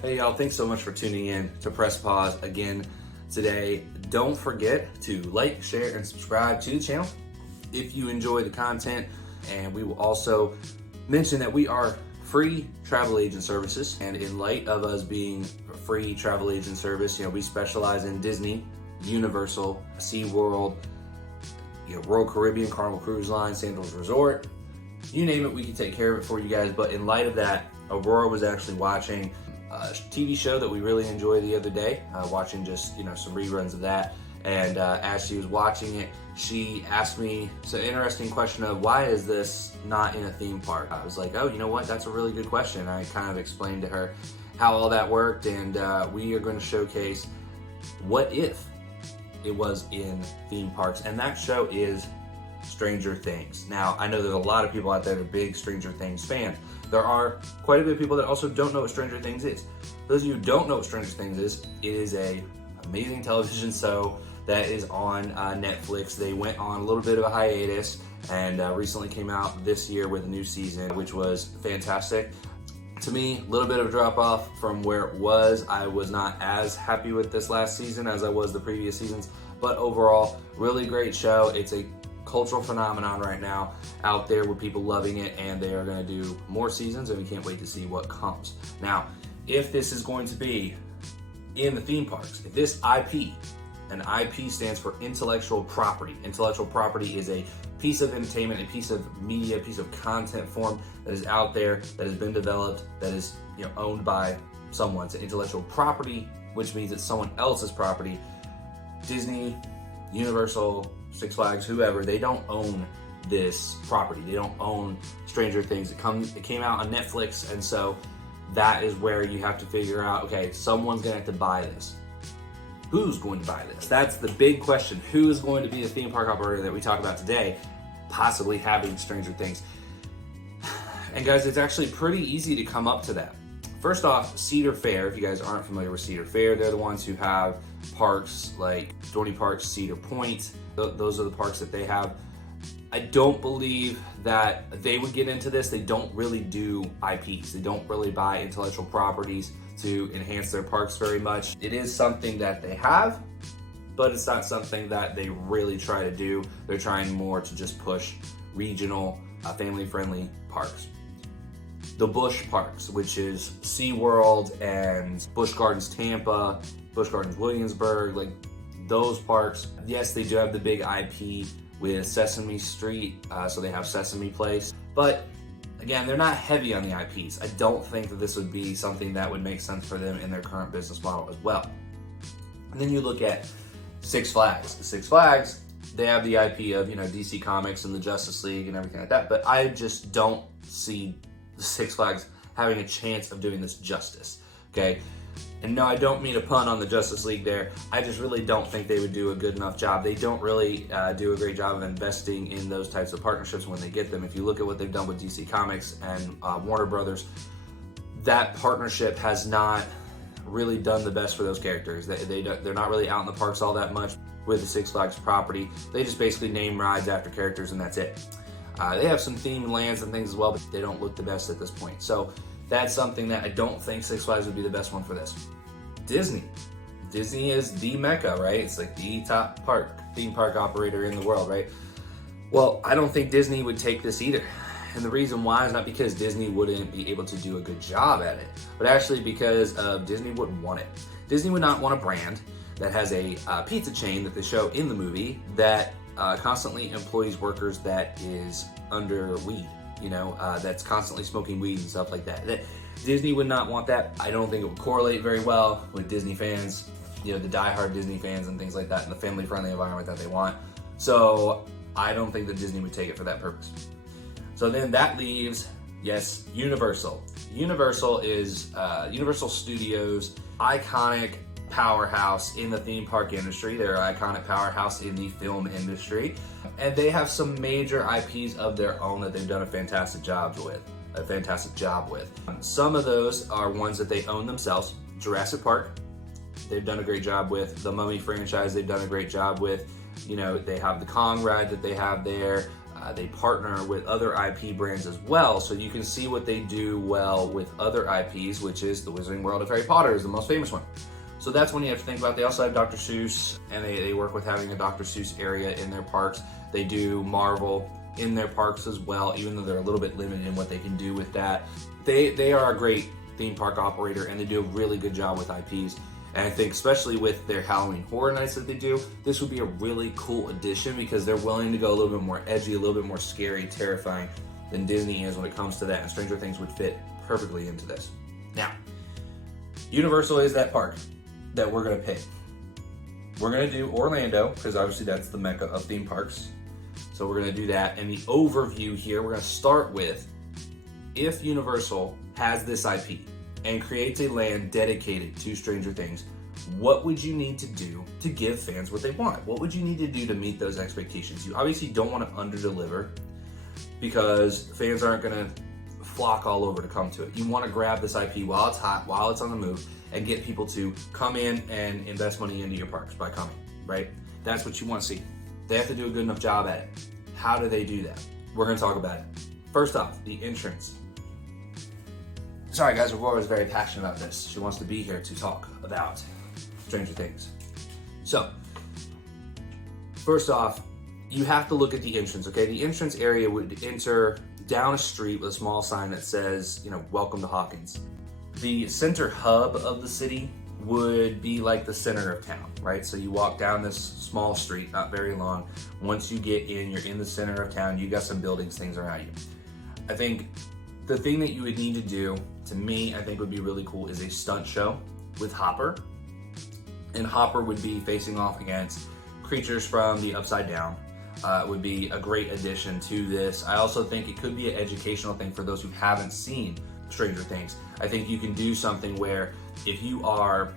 Hey y'all, thanks so much for tuning in to Press Pause again today. Don't forget to like, share, and subscribe to the channel if you enjoy the content. And we will also mention that we are free travel agent services. And in light of us being a free travel agent service, we specialize in Disney, Universal, SeaWorld, Royal Caribbean, Carnival Cruise Line, Sandals Resort, you name it, we can take care of it for you guys. But in light of that, Aurora was actually watching a TV show that we really enjoyed the other day, watching just some reruns of that. And as she was watching it, she asked me some interesting question of, why is this not in a theme park? I was like, oh, you know what, that's a really good question. I kind of explained to her how all that worked, and we are going to showcase what if it was in theme parks, and that show is Stranger Things. Now, I know there's a lot of people out there that are big Stranger Things fans. There are quite a bit of people that also don't know what Stranger Things is. Those of you who don't know what Stranger Things is, it is a amazing television show that is on Netflix. They went on a little bit of a hiatus and recently came out this year with a new season, which was fantastic. To me, a little bit of a drop off from where it was. I was not as happy with this last season as I was the previous seasons, but overall, really great show. It's a cultural phenomenon right now out there with people loving it, and they are going to do more seasons, and we can't wait to see what comes. Now, if this is going to be in the theme parks, if this IP, and IP stands for intellectual property. Intellectual property is a piece of entertainment, a piece of media, a piece of content form that is out there, that has been developed, that is owned by someone. It's an intellectual property, which means it's someone else's property. Disney, Universal, Six Flags, whoever, they don't own this property. They don't own Stranger Things. It came out on Netflix, and so that is where you have to figure out, okay, someone's gonna have to buy this. Who's going to buy this? That's the big question. Who is going to be the theme park operator that we talk about today, possibly having Stranger Things? And guys, it's actually pretty easy to come up to that. First off, Cedar Fair, if you guys aren't familiar with Cedar Fair, they're the ones who have parks like Dorney Park, Cedar Point. Those are the parks that they have. I don't believe that they would get into this. They don't really do IPs. They don't really buy intellectual properties to enhance their parks very much. It is something that they have, but it's not something that they really try to do. They're trying more to just push regional, family-friendly parks. The Busch Parks, which is SeaWorld and Busch Gardens Tampa, Busch Gardens Williamsburg, like those parks. Yes, they do have the big IP with Sesame Street, so they have Sesame Place, but again, they're not heavy on the IPs. I don't think that this would be something that would make sense for them in their current business model as well. And then you look at Six Flags. Six Flags, they have the IP of DC Comics and the Justice League and everything like that, but I just don't see Six Flags having a chance of doing this justice, okay? And no, I don't mean a pun on the Justice League there. I just really don't think they would do a good enough job. They don't really do a great job of investing in those types of partnerships when they get them. If you look at what they've done with DC Comics and Warner Brothers, that partnership has not really done the best for those characters. They're not really out in the parks all that much with the Six Flags property. They just basically name rides after characters, and that's it. They have some themed lands and things as well, but they don't look the best at this point. So that's something that I don't think Six Flags would be the best one for this. Disney. Disney is the mecca, right? It's like the top theme park operator in the world, right? Well, I don't think Disney would take this either. And the reason why is not because Disney wouldn't be able to do a good job at it, but actually because Disney wouldn't want it. Disney would not want a brand that has a pizza chain that they show in the movie that constantly employs workers that is under weed. That's constantly smoking weed and stuff like that. Disney would not want that. I don't think it would correlate very well with Disney fans, the diehard Disney fans and things like that, and the family-friendly environment that they want. So I don't think that Disney would take it for that purpose. So then that leaves, yes, Universal. Universal is Universal Studios, iconic powerhouse in the theme park industry. They're an iconic powerhouse in the film industry. And they have some major IPs of their own that they've done a fantastic job with. Some of those are ones that they own themselves. Jurassic Park, they've done a great job with. The Mummy franchise, they've done a great job with. They have the Kong ride that they have there. They partner with other IP brands as well, so you can see what they do well with other IPs, which is the Wizarding World of Harry Potter is the most famous one. So that's one you have to think about. They also have Dr. Seuss, and they work with having a Dr. Seuss area in their parks. They do Marvel in their parks as well, even though they're a little bit limited in what they can do with that. They are a great theme park operator, and they do a really good job with IPs. And I think especially with their Halloween Horror Nights that they do, this would be a really cool addition because they're willing to go a little bit more edgy, a little bit more scary, terrifying than Disney is when it comes to that. And Stranger Things would fit perfectly into this. Now, Universal is that park that we're gonna pick. We're gonna do Orlando, because obviously that's the mecca of theme parks. So we're gonna do that. And the overview here, we're gonna start with, if Universal has this IP and creates a land dedicated to Stranger Things, what would you need to do to give fans what they want? What would you need to do to meet those expectations? You obviously don't want to underdeliver because fans aren't going to flock all over to come to it. You want to grab this IP while it's hot, while it's on the move, and get people to come in and invest money into your parks by coming, right? That's what you want to see. They have to do a good enough job at it. How do they do that? We're going to talk about it. First off, the entrance. Sorry guys, Aurora is very passionate about this. She wants to be here to talk about Stranger Things. So, first off, you have to look at the entrance, okay? The entrance area would enter down a street with a small sign that says, welcome to Hawkins. The center hub of the city would be like the center of town, right? So you walk down this small street, not very long. Once you get in, you're in the center of town. You got some buildings, things around you. I think the thing that you would need to do, to me, I think would be really cool, is a stunt show with Hopper. And Hopper would be facing off against creatures from the Upside Down. Would be a great addition to this. I also think it could be an educational thing for those who haven't seen Stranger Things. I think you can do something where if you are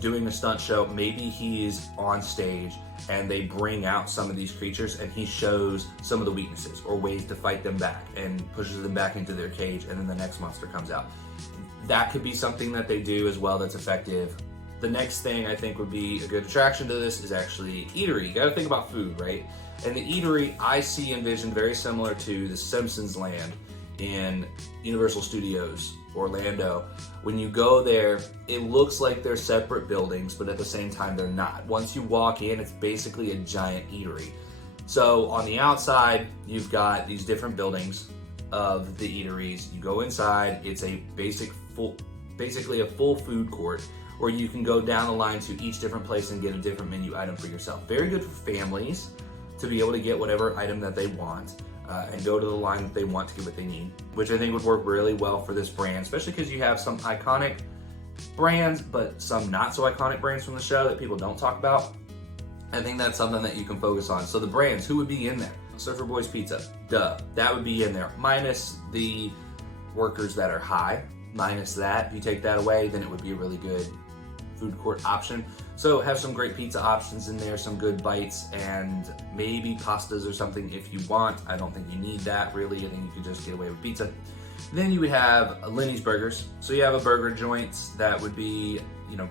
doing a stunt show, maybe he's on stage and they bring out some of these creatures and he shows some of the weaknesses or ways to fight them back and pushes them back into their cage, and then the next monster comes out. That could be something that they do as well that's effective. The next thing I think would be a good attraction to this is actually eatery. You gotta think about food, right? And the eatery I see envisioned very similar to the Simpsons land in Universal Studios Orlando. When you go there, it looks like they're separate buildings, but at the same time they're not. Once you walk in, it's basically a giant eatery. So on the outside, you've got these different buildings of the eateries. You go inside, it's a basically a full food court where you can go down the line to each different place and get a different menu item for yourself. Very good for families to be able to get whatever item that they want. And go to the line that they want to get what they need, which I think would work really well for this brand, especially because you have some iconic brands, but some not so iconic brands from the show that people don't talk about. I think that's something that you can focus on. So the brands, who would be in there? Surfer Boys Pizza, duh, that would be in there. Minus the workers that are high, minus that. If you take that away, then it would be a really good food court option. So have some great pizza options in there, some good bites, and maybe pastas or something if you want. I don't think you need that really. I think you could just get away with pizza. Then you would have Lenny's Burgers. So you have a burger joint that would be,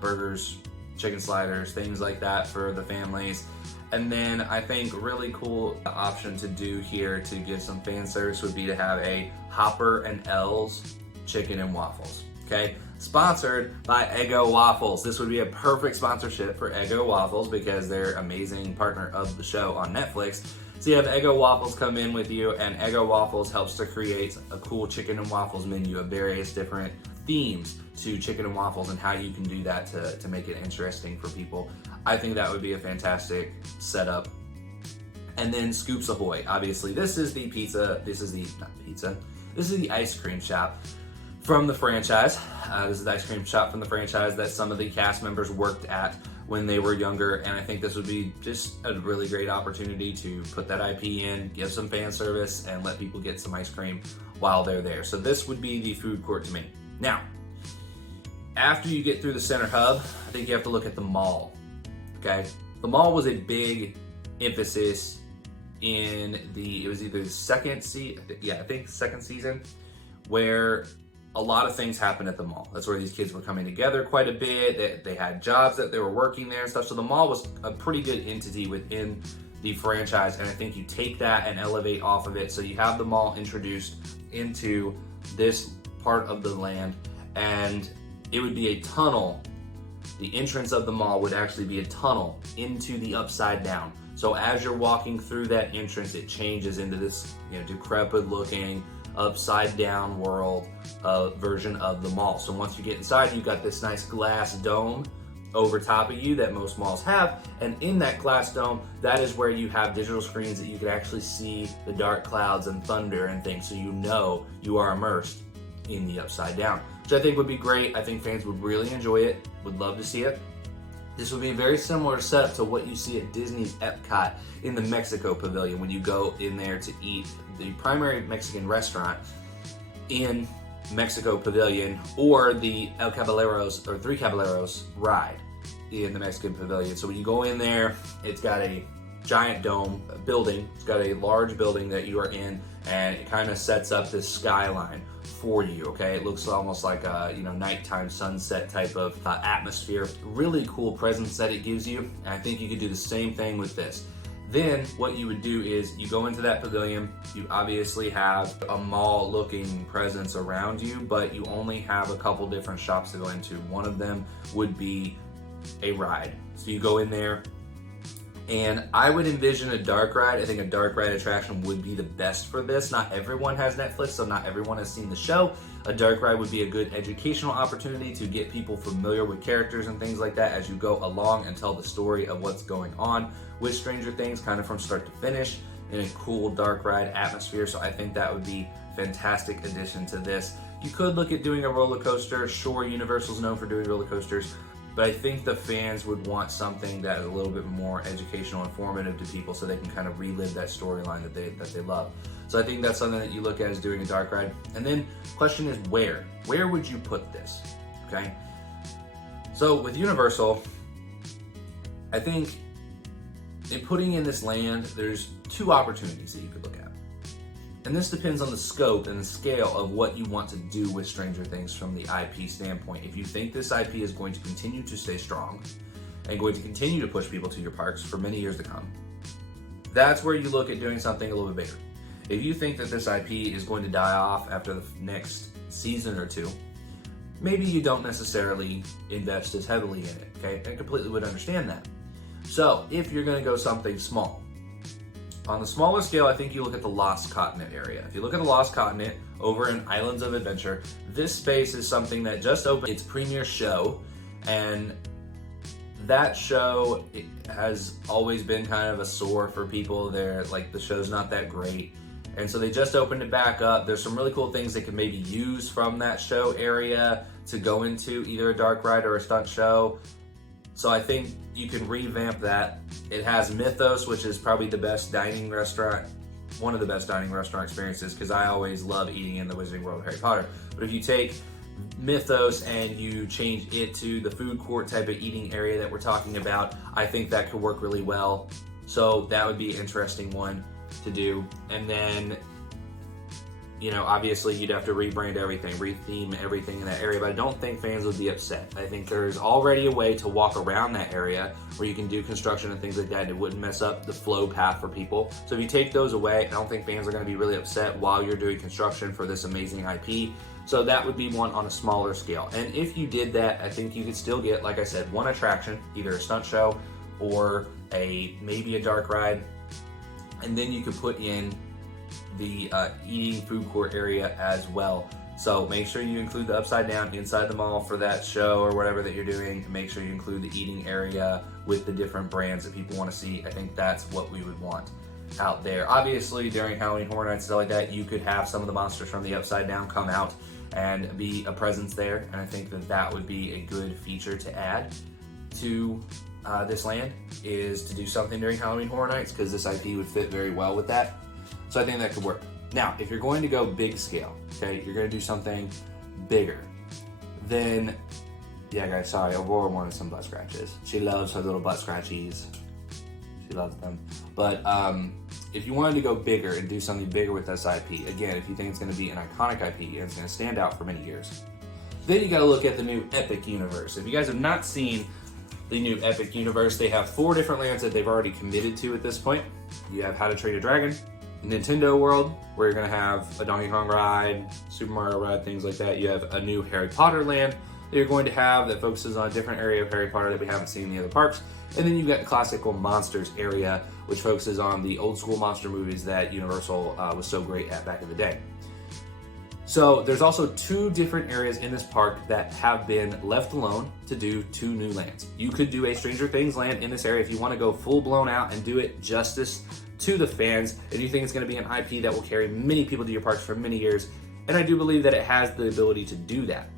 burgers, chicken sliders, things like that for the families. And then I think a really cool option to do here to give some fan service would be to have a Hopper and L's chicken and waffles, okay? Sponsored by Eggo Waffles. This would be a perfect sponsorship for Eggo Waffles because they're amazing partner of the show on Netflix. So you have Eggo Waffles come in with you, and Eggo Waffles helps to create a cool chicken and waffles menu of various different themes to chicken and waffles and how you can do that to make it interesting for people. I think that would be a fantastic setup. And then Scoops Ahoy. Obviously, this is the ice cream shop from the franchise. This is the ice cream shop from the franchise that some of the cast members worked at when they were younger, and I think this would be just a really great opportunity to put that IP in, give some fan service, and let people get some ice cream while they're there. So this would be the food court to me. Now, after you get through the center hub, I think you have to look at the mall, okay? The mall was a big emphasis in it was either the second season, where a lot of things happened at the mall. That's where these kids were coming together quite a bit. They had jobs that they were working there and stuff. So the mall was a pretty good entity within the franchise, and I think you take that and elevate off of it. So you have the mall introduced into this part of the land, and it would be a tunnel. The entrance of the mall would actually be a tunnel into the Upside Down. So as you're walking through that entrance, it changes into this, decrepit looking upside down world version of the mall. So once you get inside, you've got this nice glass dome over top of you that most malls have, and in that glass dome, that is where you have digital screens that you can actually see the dark clouds and thunder and things, so you are immersed in the Upside Down, which I think would be great. I think fans would really enjoy it, would love to see it. This would be a very similar setup to what you see at Disney's Epcot in the Mexico Pavilion when you go in there to eat the primary Mexican restaurant in Mexico Pavilion, or the El Caballeros or Three Caballeros ride in the Mexican Pavilion. So when you go in there, it's got a giant dome building. It's got a large building that you are in, and it kind of sets up this skyline for you, okay? It looks almost like a nighttime sunset type of atmosphere. Really cool presence that it gives you, and I think you could do the same thing with this. Then what you would do is you go into that pavilion, you obviously have a mall looking presence around you, but you only have a couple different shops to go into. One of them would be a ride. So you go in there, and I would envision a dark ride. I think a dark ride attraction would be the best for this. Not everyone has Netflix, so not everyone has seen the show. A dark ride would be a good educational opportunity to get people familiar with characters and things like that as you go along and tell the story of what's going on with Stranger Things, kind of from start to finish in a cool dark ride atmosphere. So I think that would be a fantastic addition to this. You could look at doing a roller coaster. Sure, Universal's known for doing roller coasters, but I think the fans would want something that is a little bit more educational, informative to people, so they can kind of relive that storyline that they love. So I think that's something that you look at as doing a dark ride. And then question is where? Where would you put this? Okay. So with Universal, I think in putting in this land, there's two opportunities that you could look at. And this depends on the scope and the scale of what you want to do with Stranger Things from the IP standpoint. If you think this IP is going to continue to stay strong and going to continue to push people to your parks for many years to come, that's where you look at doing something a little bit bigger. If you think that this IP is going to die off after the next season or two, maybe you don't necessarily invest as heavily in it, okay? I completely would understand that. So if you're gonna go something small, on the smaller scale, I think you look at the Lost Continent area. If you look at the Lost Continent over in Islands of Adventure, this space is something that just opened its premiere show, and that show has always been kind of a sore for people. The show's not that great, and so they just opened it back up. There's some really cool things they can maybe use from that show area to go into either a dark ride or a stunt show. So I think you can revamp that. It has Mythos, which is probably the best dining restaurant, one of the best dining restaurant experiences, because I always love eating in the Wizarding World of Harry Potter. But if you take Mythos and you change it to the food court type of eating area that we're talking about, I think that could work really well. So that would be an interesting one to do. And then, obviously you'd have to rebrand everything, retheme everything in that area, but I don't think fans would be upset. I think there's already a way to walk around that area where you can do construction and things like that, and it wouldn't mess up the flow path for people. So if you take those away, I don't think fans are going to be really upset while you're doing construction for this amazing IP. So that would be one on a smaller scale. And if you did that, I think you could still get, like I said, one attraction, either a stunt show or maybe a dark ride, and then you could put in the eating food court area as well. So make sure you include the Upside Down inside the mall for that show or whatever that you're doing. Make sure you include the eating area with the different brands that people want to see. I think that's what we would want out there. Obviously, during Halloween Horror Nights and stuff like that, you could have some of the monsters from the Upside Down come out and be a presence there. And I think that would be a good feature to add to this land, is to do something during Halloween Horror Nights, because this IP would fit very well with that. So I think that could work. Now, if you're going to go big scale, okay, you're going to do something bigger, then, yeah guys, sorry, Aurora wanted some butt scratches. She loves her little butt scratchies. She loves them. But if you wanted to go bigger and do something bigger with this IP, again, if you think it's going to be an iconic IP and it's going to stand out for many years, then you got to look at the new Epic universe. If you guys have not seen the new Epic Universe. They have 4 different lands that they've already committed to at this point. You have How to Train a Dragon, Nintendo World, where you're gonna have a Donkey Kong ride, Super Mario ride, things like that. You have a new Harry Potter land that you're going to have that focuses on a different area of Harry Potter that we haven't seen in the other parks. And then you've got the classical monsters area, which focuses on the old school monster movies that Universal was so great at back in the day. So there's also 2 different areas in this park that have been left alone to do 2 new lands. You could do a Stranger Things land in this area if you want to go full blown out and do it justice to the fans, and you think it's going to be an IP that will carry many people to your parks for many years. And I do believe that it has the ability to do that.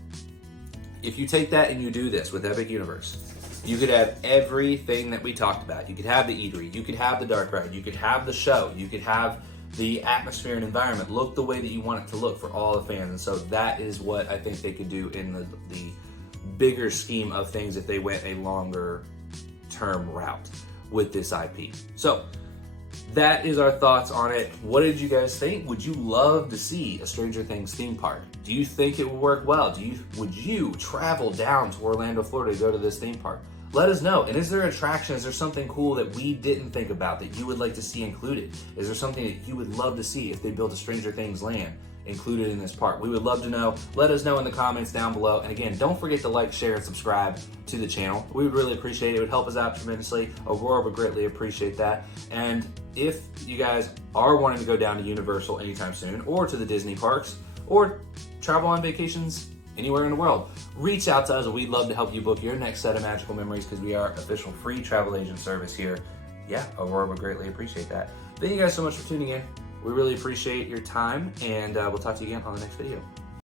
If you take that and you do this with Epic Universe, you could have everything that we talked about. You could have the eatery, you could have the dark ride, you could have the show, you could have the atmosphere and environment look the way that you want it to look for all the fans. And so that is what I think they could do in the bigger scheme of things if they went a longer term route with this IP. So that is our thoughts on it. What did you guys think? Would you love to see a Stranger Things theme park? Do you think it would work well? Would you travel down to Orlando, Florida to go to this theme park? Let us know. And is there an attraction? Is there something cool that we didn't think about that you would like to see included? Is there something that you would love to see if they built a Stranger Things land included in this park? We would love to know. Let us know in the comments down below. And again, don't forget to like, share, and subscribe to the channel. We would really appreciate it. It would help us out tremendously. Aurora would greatly appreciate that. And if you guys are wanting to go down to Universal anytime soon, or to the Disney parks, or travel on vacations anywhere in the world, reach out to us. We'd love to help you book your next set of magical memories because we are official free travel agent service here. Yeah, Aurora would greatly appreciate that. Thank you guys so much for tuning in. We really appreciate your time, and we'll talk to you again on the next video.